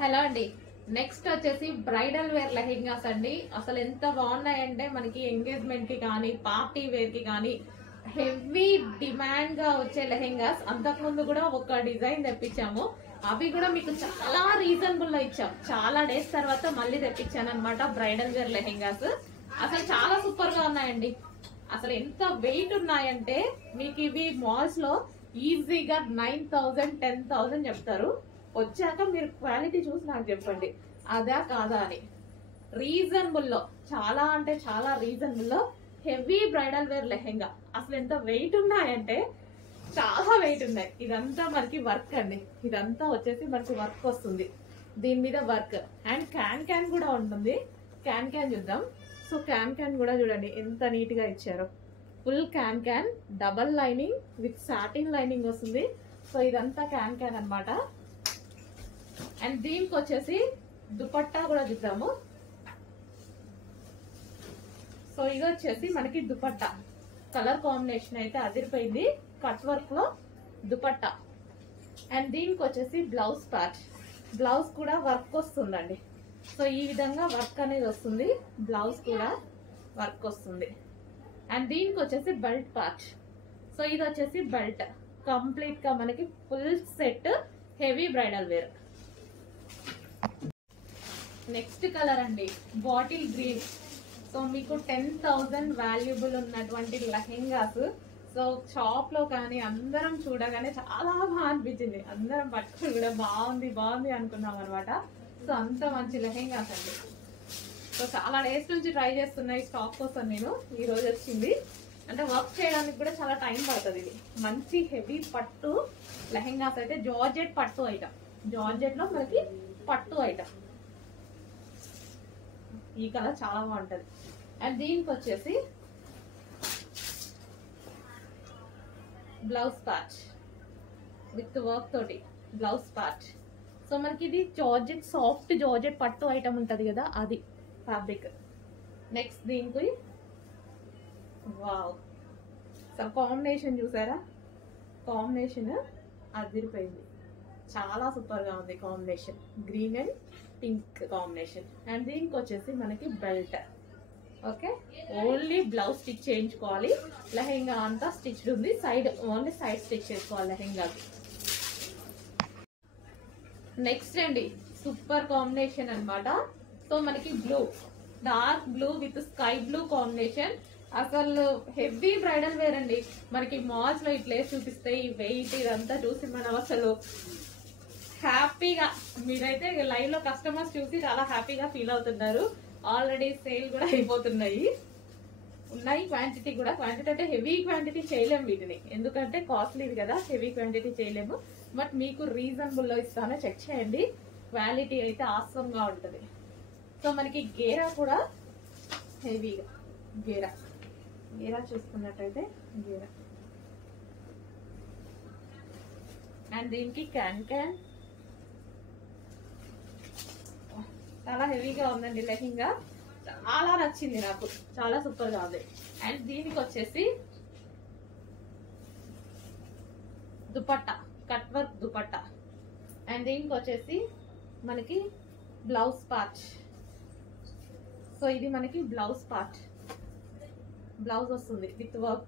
Hello అండి. Next వచ్చేసి bridal wear lehengas అండి. అసలు ఎంత బాగున్నాయంటే మనకి ఎంగేజ్మెంట్ కి కానీ పార్టీ వేర్ కి కానీ హెవీ డిమాండ్ గా వచ్చే లెహెంగాస్. అంతకుముందు కూడా ఒక డిజైన్ తెప్పించాము, అవి కూడా మీకు చాలా రీజనబుల్ లో ఇచ్చాం. చాలా డేస్ తర్వాత మళ్ళీ తెప్పించాను అనమాట బ్రైడల్ వేర్ లెహెంగాస్. అసలు చాలా సూపర్ గా ఉన్నాయండి. అసలు ఎంత వెయిట్ ఉన్నాయంటే మీకు ఇవి మాల్స్ లో ఈజీగా 9,000 10,000 చెప్తారు. వచ్చాక మీరు క్వాలిటీ చూసి నాకు చెప్పండి అదా కాదా అని. రీజనబుల్ లో, చాలా అంటే చాలా రీజనబుల్ లో హెవీ బ్రైడల్ వేర్ లెహెంగా. అసలు ఎంత వెయిట్ ఉన్నాయంటే చాలా వెయిట్ ఉన్నాయి. ఇదంతా మనకి వర్క్ అండి. ఇదంతా వచ్చేసి మనకి వర్క్ వస్తుంది, దీని మీద వర్క్. అండ్ క్యాన్ కూడా ఉంటుంది. క్యాన్ చూద్దాం. సో క్యాన్ కూడా చూడండి ఎంత నీట్ గా ఇచ్చారో. Full can double lining with satin lining వస్తుంది. సో ఇదంతా క్యాన్ అన్నమాట. అండ్ దీనికి వచ్చేసి దుపట్టా కూడా చూద్దాము. సో ఇది వచ్చేసి మనకి దుపట్టా కలర్ కాంబినేషన్ అయితే అదిరిపోయింది. కట్ వర్క్ లో దుపట్టా. అండ్ దీనికి వచ్చేసి బ్లౌజ్ పార్ట్. బ్లౌజ్ కూడా వర్క్ వస్తుందండి. సో ఈ విధంగా వర్క్ అనేది వస్తుంది. బ్లౌజ్ కూడా వర్క్ వస్తుంది. అండ్ దీనికి వచ్చేసి బెల్ట్ పార్ట్. సో ఇది వచ్చేసి బెల్ట్. కంప్లీట్ గా మనకి full set heavy bridal wear. Next colour అండి బాటిల్ గ్రీన్. సో మీకు 10,000 వాల్యుబుల్ ఉన్నటువంటి లెహెంగాస్. సో షాప్ లో కానీ అందరం చూడగానే చాలా బాగా అనిపించింది. అందరం పట్టుకుని కూడా బాగుంది అనుకున్నాం అనమాట. సో అంత మంచి లెహెంగాస్ అండి. సో చాలా డేస్ నుంచి ట్రై చేస్తున్నాయి స్టాక్ కోసం. నేను ఈ రోజు వచ్చింది. అంటే వర్క్ చేయడానికి కూడా చాలా టైం పడుతుంది. ఇది మంచి హెవీ పట్టు లెహెంగాస్ అయితే జార్జెట్ పట్టు ఐటమ్. జార్జెట్ లో మనకి పట్టు ఐటమ్. ఈ కలర్ చాలా బాగుంటది. అండ్ దీనికి వచ్చేసి బ్లౌజ్ పార్ట్ విత్ వర్క్ తోటి బ్లౌజ్ పార్ట్. సో మనకి ఇది జార్జెట్, సాఫ్ట్ జార్జెట్ పట్టు ఐటమ్ ఉంటది కదా, అది ఫ్యాబ్రిక్. నెక్స్ట్ దీనికి వావ్, సో కాంబినేషన్ చూసారా? కాంబినేషన్ అదిరిపోయింది. చాలా సూపర్ గా ఉంది combination. Green and pink combination. And దీనికి వచ్చేసి మనకి belt. Okay, only blouse stitch చేయించుకోవాలి. లెహెంగా అంతా స్టిచ్డ్ ఉంది. సైడ్ ఓన్లీ సైడ్ స్టిచ్ చేసుకోవాలి లెహెంగాకి. నెక్స్ట్ అండి సూపర్ కాంబినేషన్ అన్నమాట. సో మనకి blue, dark blue with sky blue combination. అసలు హెవీ బ్రైడల్ వేర్ అండి. మనకి మాల్స్ లో ఇట్లే చూపిస్తే ఈ వెయిట్ ఇదంతా చూసి మనం అసలు హ్యాపీగా, మీరైతే లైవ్ లో కస్టమర్స్ చూసి చాలా హ్యాపీగా ఫీల్ అవుతున్నారు. ఆల్రెడీ సేల్ కూడా అయిపోతున్నాయి. ఉన్నాయి క్వాంటిటీ కూడా. క్వాంటిటీ అంటే హెవీ క్వాంటిటీ చేయలేము వీటిని, ఎందుకంటే కాస్ట్లీది కదా, హెవీ క్వాంటిటీ చేయలేము. బట్ మీకు రీజనబుల్ లో ఇస్తాను, చెక్ చేయండి. క్వాలిటీ అయితే ఆసమ్ గా ఉంటుంది. సో మనకి గేరా కూడా హెవీగా, గేరా చూసుకున్నట్టయితే గేరా. అండ్ దీనికి క్యాన్ చాలా హెవీగా ఉందండి లెహెంగా. చాలా నచ్చింది నాకు, చాలా సూపర్ గా ఉంది. అండ్ దీనికి వచ్చేసి dupatta, cut work dupatta. And దీనికి వచ్చేసి మనకి బ్లౌజ్ పార్ట్. సో ఇది మనకి బ్లౌజ్ పార్ట్. బ్లౌజ్ వస్తుంది విత్ వర్క్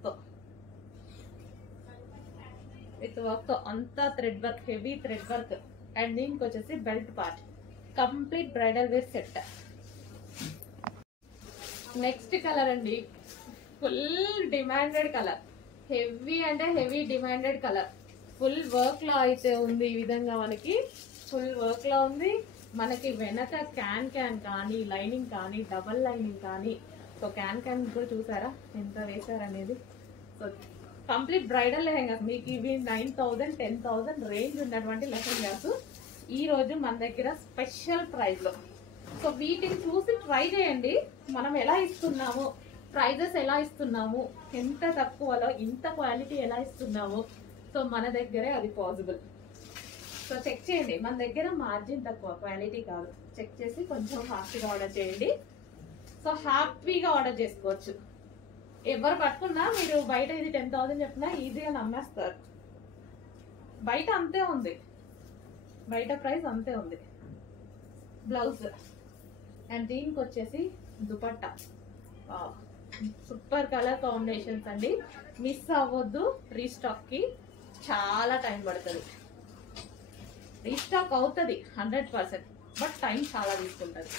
తో అంతా thread work, heavy thread work. And దీనికి వచ్చేసి belt part. Complete bridal wear set. Next colour అండి ఫుల్ డిమాండెడ్ కలర్. హెవీ అంటే heavy demanded colour. Full work లో అయితే ఉంది. ఈ విధంగా మనకి ఫుల్ వర్క్ లో ఉంది. మనకి వెనక క్యాన్ కానీ లైనింగ్ కానీ డబల్ లైనింగ్ కానీ. సో క్యాన్ కూడా చూసారా ఎంత వేసారనేది. So complete bridal lehengas. మీకు ఇవి 9,000 10,000 రేంజ్ ఉన్నటువంటి లెహెంగాస్ ఈ రోజు మన దగ్గర స్పెషల్ ప్రైస్ లో. సో వీటిని చూసి ట్రై చేయండి. మనం ఎలా ఇస్తున్నాము, ప్రైజెస్ ఎలా ఇస్తున్నాము, ఎంత తక్కువలో ఇంత క్వాలిటీ ఎలా ఇస్తున్నాము. సో మన దగ్గరే అది పాసిబుల్. సో చెక్ చేయండి. మన దగ్గర మార్జిన్ తక్కువ, క్వాలిటీ కాదు. చెక్ చేసి కొంచెం ఫాస్ట్గా ఆర్డర్ చేయండి. సో హ్యాపీగా ఆర్డర్ చేసుకోవచ్చు. ఎవరు పట్టుకున్నా మీరు బయట ఇది 10,000 చెప్పినా ఈజీగా నమ్మేస్తారు. బయట అంతే ఉంది, బయట ప్రైస్ అంతే ఉంది. బ్లౌజ్ అండ్ దీనికి వచ్చేసి దుపట్టా. సూపర్ కలర్ కాంబినేషన్స్ అండి. మిస్ అవ్వద్దు. రీస్టాక్ కి చాలా టైం పడుతుంది. రీస్టాక్ అవుతుంది 100%, బట్ టైం చాలా తీసుకుంటుంది.